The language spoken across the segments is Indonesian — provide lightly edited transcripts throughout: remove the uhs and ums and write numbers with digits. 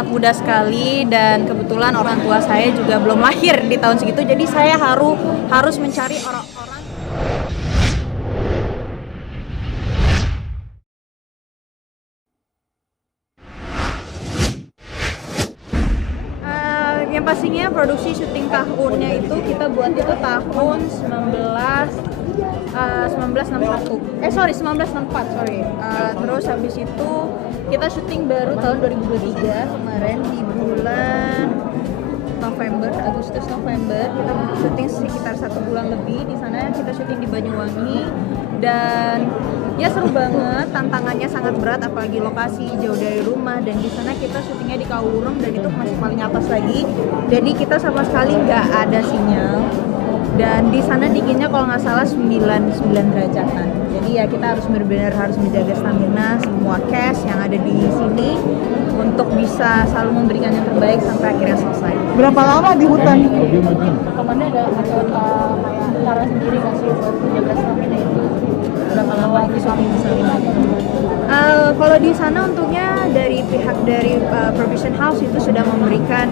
sangat muda sekali dan kebetulan orang tua saya juga belum lahir di tahun segitu, jadi saya harus mencari orang-orang. Yang pastinya produksi syuting tahunnya itu kita buat itu tahun 1964. Terus habis itu kita syuting baru tahun 2023 kemarin di bulan Agustus November kita syuting sekitar 1 bulan lebih di sana. Kita syuting di Banyuwangi dan ya seru banget, tantangannya sangat berat apalagi lokasi jauh dari rumah, dan di sana kita syutingnya di Kawurung dan itu masih paling atas lagi, jadi kita sama sekali nggak ada sinyal, dan di sana dinginnya kalau nggak salah 9 derajatan. Jadi ya kita harus benar-benar harus menjaga stamina semua cast yang ada di sini untuk bisa selalu memberikan yang terbaik sampai akhirnya selesai. Berapa lama di hutan? Komandan ada kayak cara sendiri nggak sih buat menjaga stamina itu? Berapa lama itu syuting di sana? Kalau di sana untungnya dari pihak Provision House itu sudah memberikan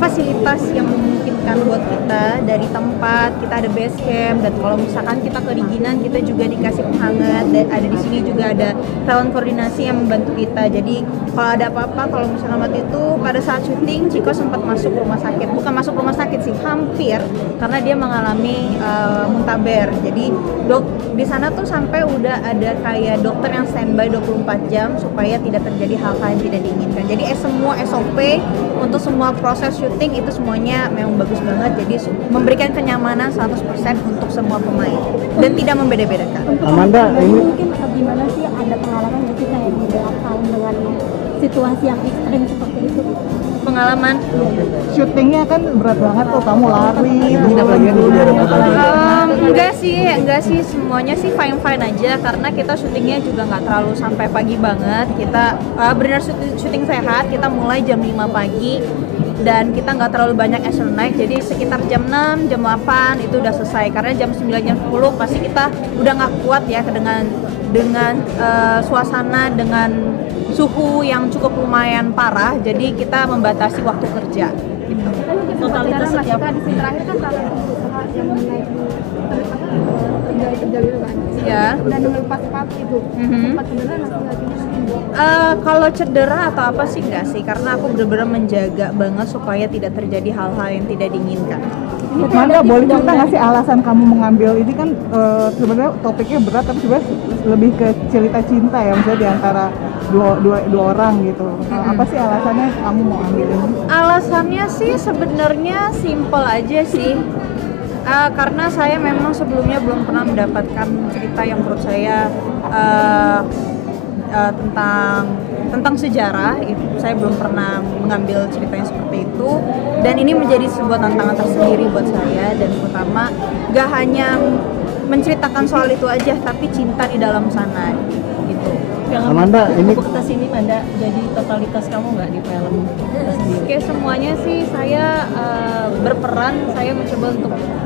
fasilitas yang memungkinkan buat kita, dari tempat kita ada base camp, dan kalau misalkan kita kedinginan kita juga dikasih penghangat, dan ada di sini juga ada talent koordinasi yang membantu kita. Jadi kalau ada apa-apa, kalau misalkan waktu itu pada saat syuting Ciko sempat masuk rumah sakit, bukan masuk rumah sakit sih, hampir, karena dia mengalami muntaber. Jadi di sana tuh sampai udah ada kayak dokter yang standby 24 jam supaya tidak terjadi hal-hal yang tidak diinginkan. Jadi semua SOP untuk semua proses syuting itu semuanya memang bagus banget, jadi memberikan kenyamanan 100% untuk semua pemain dan tidak membeda-bedakan. Amanda, ini mungkin gimana sih, ada pengalaman nggak sih kayak di tahun dengan situasi yang ekstrim seperti itu? Pengalaman Syutingnya kan berat banget tuh, kamu lari, enggak sih, semuanya sih fine aja karena kita syutingnya juga nggak terlalu sampai pagi banget. Kita benar syuting sehat, kita mulai jam 5 pagi dan kita nggak terlalu banyak action night, jadi sekitar jam 6, jam 8 itu udah selesai, karena jam 9, jam 10 pasti kita udah nggak kuat ya dengan suasana, dengan suhu yang cukup lumayan parah, jadi kita membatasi waktu kerja gitu. Totalitas setiap di sini terakhir kan salah satu usaha yang menaiki terjadi gitu kan ya, dan melepas sepatu itu sempat cedera masih kalau cedera atau apa sih enggak sih, karena aku benar-benar menjaga banget supaya tidak terjadi hal-hal yang tidak diinginkan. Manda, boleh cerita nggak sih alasan kamu mengambil ini kan sebenarnya topiknya berat tapi sebenarnya lebih ke cerita cinta ya, misalnya di antara dua orang gitu. Apa sih alasannya kamu mau ambil ini? Alasannya sih sebenarnya simple aja sih. Karena saya memang sebelumnya belum pernah mendapatkan cerita yang menurut saya tentang sejarah. Saya belum pernah mengambil cerita yang seperti itu, dan ini menjadi sebuah tantangan tersendiri buat saya, dan terutama gak hanya menceritakan soal itu aja tapi cinta di dalam sana gitu. Amanda, ini kesini Manda jadi totalitas kamu nggak di film sendiri? Kayak semuanya sih saya berperan, saya mencoba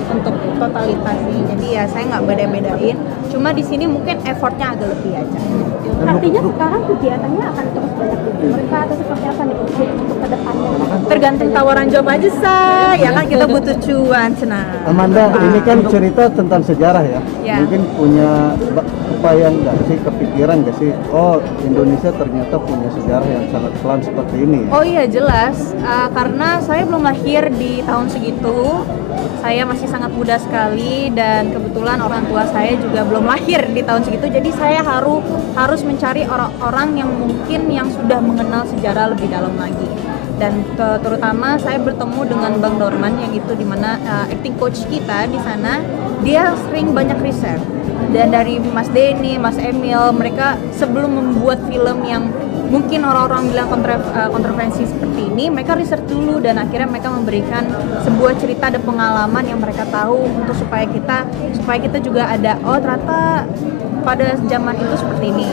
untuk totalitas sih. Jadi ya saya nggak beda-bedain. Cuma di sini mungkin effortnya agak lebih aja. artinya sekarang kegiatannya akan terus banyak mereka atau seperti apa nih untuk kedepannya? Tergantung tawaran job aja say, ya kan kita butuh cuan cenah. Amanda, ini kan cerita tentang sejarah ya. Ya. Mungkin punya upaya nggak sih, kepikiran nggak sih, oh Indonesia ternyata punya sejarah yang sangat kelam seperti ini ya? Oh iya jelas, karena saya belum lahir di tahun segitu, saya masih sangat muda sekali, dan kebetulan orang tua saya juga belum lahir di tahun segitu, jadi saya harus mencari orang-orang yang mungkin yang sudah mengenal sejarah lebih dalam lagi. Dan terutama saya bertemu dengan Bang Dorman yang itu dimana acting coach kita di sana, dia sering banyak riset. Dan dari Mas Denny, Mas Emil, mereka sebelum membuat film yang mungkin orang-orang bilang kontroversi seperti ini, mereka riset dulu dan akhirnya mereka memberikan sebuah cerita dan pengalaman yang mereka tahu untuk supaya kita juga ada, oh ternyata pada zaman itu seperti ini.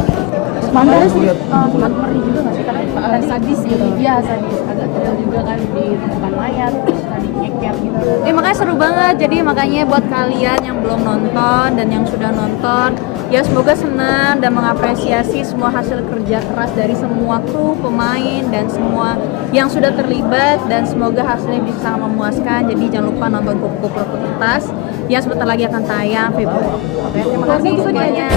Mana sih sempat ngeri juga nggak sih, karena Sadis gitu. Iya sadis. Agak keren juga kan di depan layar, terus tadi nyeker gitu. Makanya seru banget, jadi makanya buat kalian yang belum nonton dan yang sudah nonton, ya semoga senang dan mengapresiasi semua hasil kerja keras dari semua kru, pemain dan semua yang sudah terlibat, dan semoga hasilnya bisa sangat memuaskan. Jadi jangan lupa nonton Kupu-Kupu Perkutas yang sebentar lagi akan tayang Februari. Oke, terima kasih semuanya.